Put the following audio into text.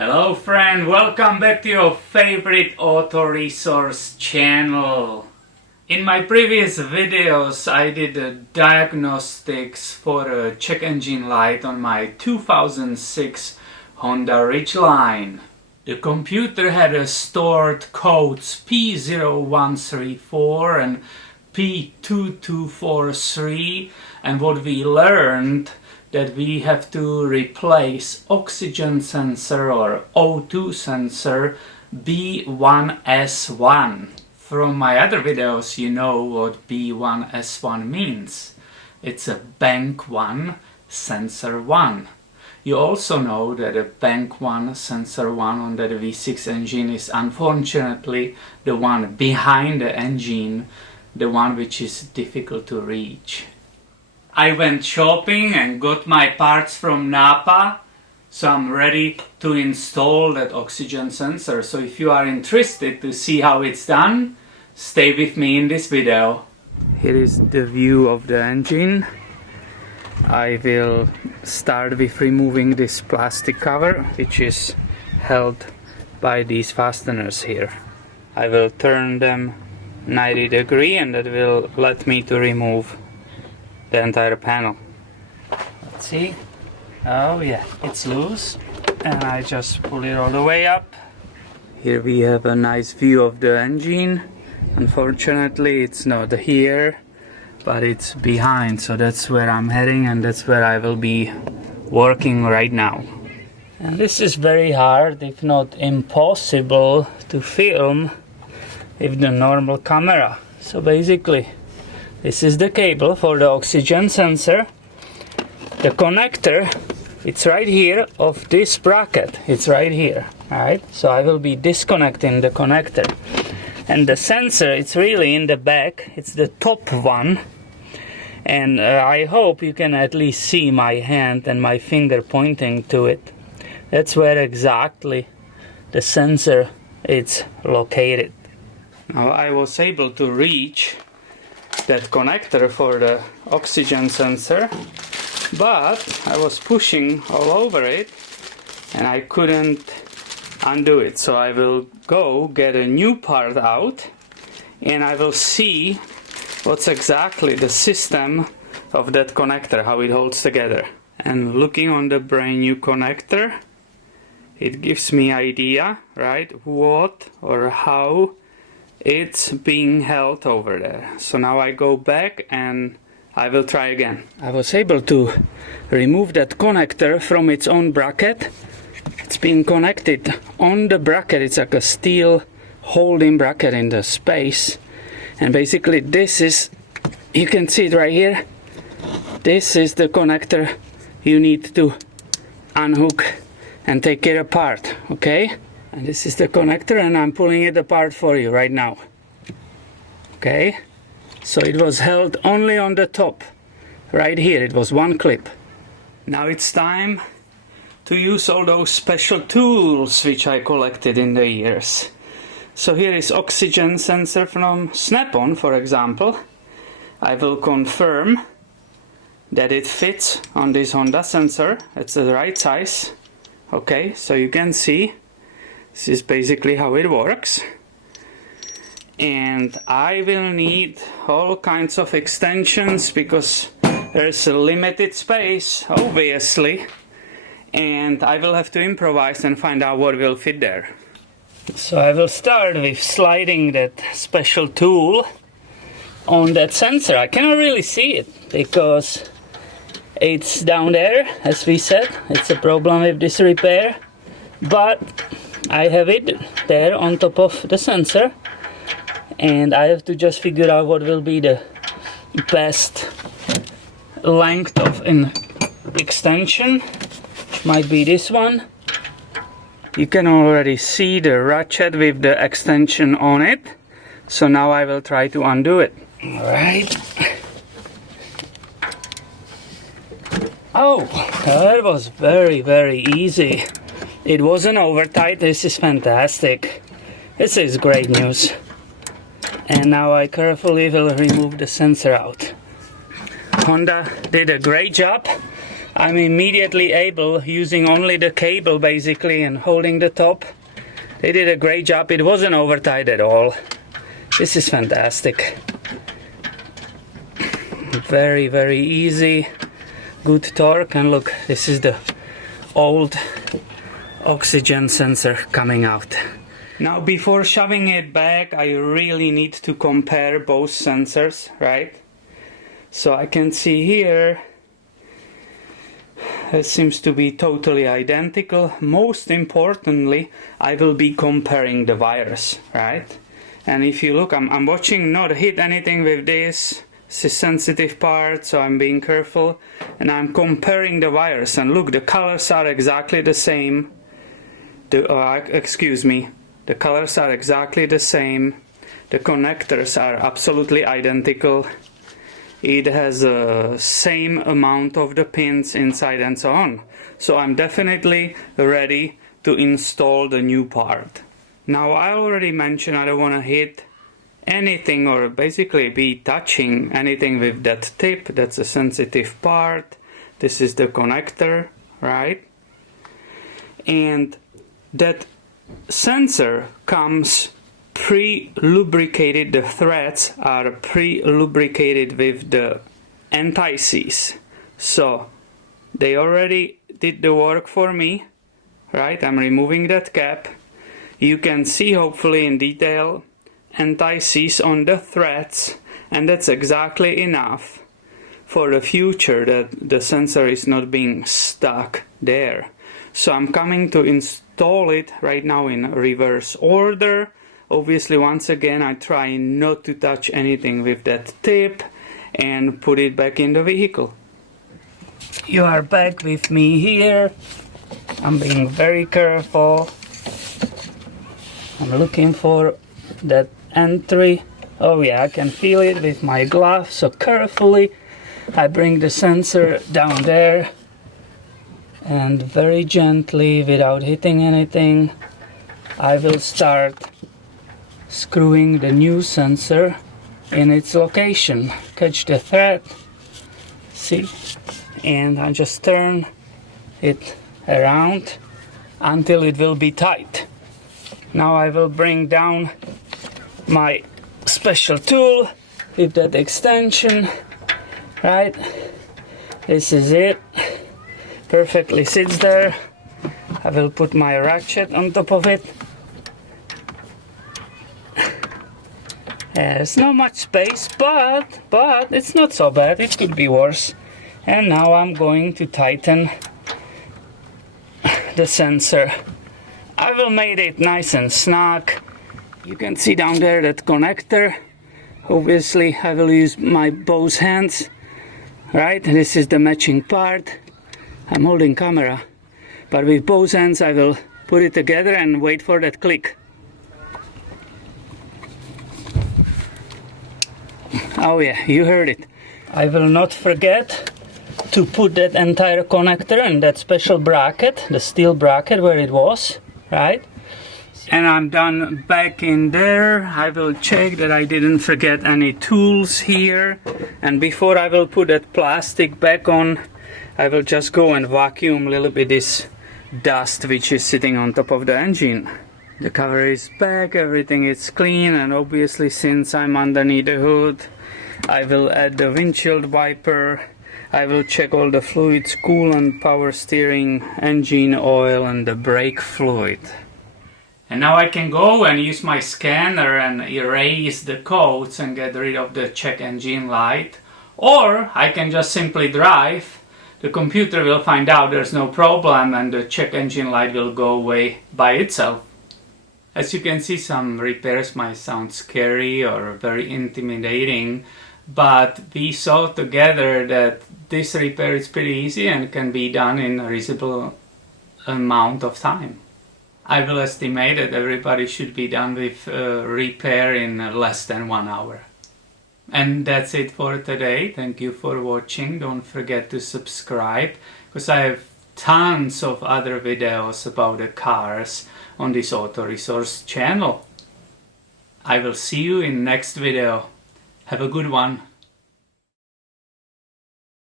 Hello friend, welcome back to your favorite auto resource channel. In my previous videos I did diagnostics for a check engine light on my 2006 Honda Ridgeline. The computer had stored codes P0134 and P2243, and what we learned that we have to replace oxygen sensor or O2 sensor B1S1. From my other videos you know what B1S1 means. It's a bank 1 sensor 1. You also know that a bank 1 sensor 1 on that V6 engine is unfortunately the one behind the engine, the one which is difficult to reach. I went shopping and got my parts from Napa, so I'm ready to install that oxygen sensor. So if you are interested to see how it's done, stay with me in this video. Here is the view of the engine. I will start with removing this plastic cover, which is held by these fasteners here. I will turn them 90 degrees and that will let me to remove the entire panel. Let's see. Oh yeah, it's loose, and I just pull it all the way up. Here we have a nice view of the engine. Unfortunately it's not here, but it's behind, so that's where I'm heading and that's where I will be working right now. And this is very hard, if not impossible, to film with the normal camera. So basically this is the cable for the oxygen sensor. The connector, it's right here of this bracket. It's right here, alright? So I will be disconnecting the connector. And the sensor, it's really in the back. It's the top one. And I hope you can at least see my hand and my finger pointing to it. That's where exactly the sensor is located. Now I was able to reach that connector for the oxygen sensor, but I was pushing all over it and I couldn't undo it. So I will go get a new part out and I will see what's exactly the system of that connector, how it holds together. And looking on the brand new connector, it gives me idea, right, what or how it's being held over there. So now I go back and I will try again. I was able to remove that connector from its own bracket. It's been connected on the bracket. It's like a steel holding bracket in the space. And basically this is, you can see it right here. This is the connector you need to unhook and take it apart, okay? And this is the connector and I'm pulling it apart for you right now. Okay? So it was held only on the top. Right here, it was one clip. Now it's time to use all those special tools which I collected in the years. So here is oxygen sensor from Snap-on, for example. I will confirm that it fits on this Honda sensor. It's the right size. Okay, so you can see this is basically how it works. And I will need all kinds of extensions because there's a limited space, obviously. And I will have to improvise and find out what will fit there. So I will start with sliding that special tool on that sensor. I cannot really see it because it's down there, as we said. It's a problem with this repair. But I have it there on top of the sensor and I have to just figure out what will be the best length of an extension. Might be this one. You can already see the ratchet with the extension on it. So now I will try to undo it. Alright. Oh, that was very easy. It wasn't over tight. This is fantastic. This is great news. And now I carefully will remove the sensor out. Honda did a great job I'm immediately able, using only the cable basically and holding the top. They did a great job. It wasn't over-tight at all. This is fantastic. Very, very easy. Good torque. And look, this is the old oxygen sensor coming out. Now before shoving it back, I really need to compare both sensors, right? So I can see here it seems to be totally identical. Most importantly, I will be comparing the wires, right? And if you look, I'm watching not hit anything with this. It's a sensitive part, so I'm being careful. And I'm comparing the wires, and look, the colors are exactly the same. Excuse me, the colors are exactly the same. The connectors are absolutely identical. It has the same amount of the pins inside and so on. So I'm definitely ready to install the new part. Now I already mentioned I don't want to hit anything or basically be touching anything with that tip. That's a sensitive part. This is the connector, right? And that sensor comes pre-lubricated. The threads are pre-lubricated with the anti-seize, so they already did the work for me, right? I'm removing that cap. You can see hopefully in detail anti-seize on the threads, and that's exactly enough for the future that the sensor is not being stuck there. So I'm coming to install it right now in reverse order. Obviously, once again, I try not to touch anything with that tip and put it back in the vehicle. You are back with me here. I'm being very careful. I'm looking for that entry. Oh yeah, I can feel it with my glove. So carefully, I bring the sensor down there and very gently, without hitting anything, I will start screwing the new sensor in its location. Catch the thread, see, and I just turn it around until it will be tight. Now I will bring down my special tool with that extension, right? This is it, perfectly sits there. I will put my ratchet on top of it. There's not much space, but it's not so bad. It could be worse. And now I'm going to tighten the sensor. I will make it nice and snug. You can see down there that connector. Obviously, I will use my both hands. Right, this is the matching part. I'm holding camera, but with both hands I will put it together and wait for that click. Oh yeah, you heard it. I will not forget to put that entire connector in that special bracket, the steel bracket where it was, right? And I'm done back in there. I will check that I didn't forget any tools here. And before I will put that plastic back on, I will just go and vacuum a little bit this dust which is sitting on top of the engine. The cover is back, everything is clean, and obviously since I'm underneath the hood, I will add the windshield wiper. I will check all the fluids, coolant, power steering, engine oil, and the brake fluid. And now I can go and use my scanner and erase the codes and get rid of the check engine light. Or I can just simply drive. The computer will find out there's no problem and the check engine light will go away by itself. As you can see, some repairs might sound scary or very intimidating, but we saw together that this repair is pretty easy and can be done in a reasonable amount of time. I will estimate that everybody should be done with repair in less than 1 hour. And that's it for today. Thank you for watching. Don't forget to subscribe, because I have tons of other videos about the cars on this Auto Resource channel. I will see you in next video. Have a good one.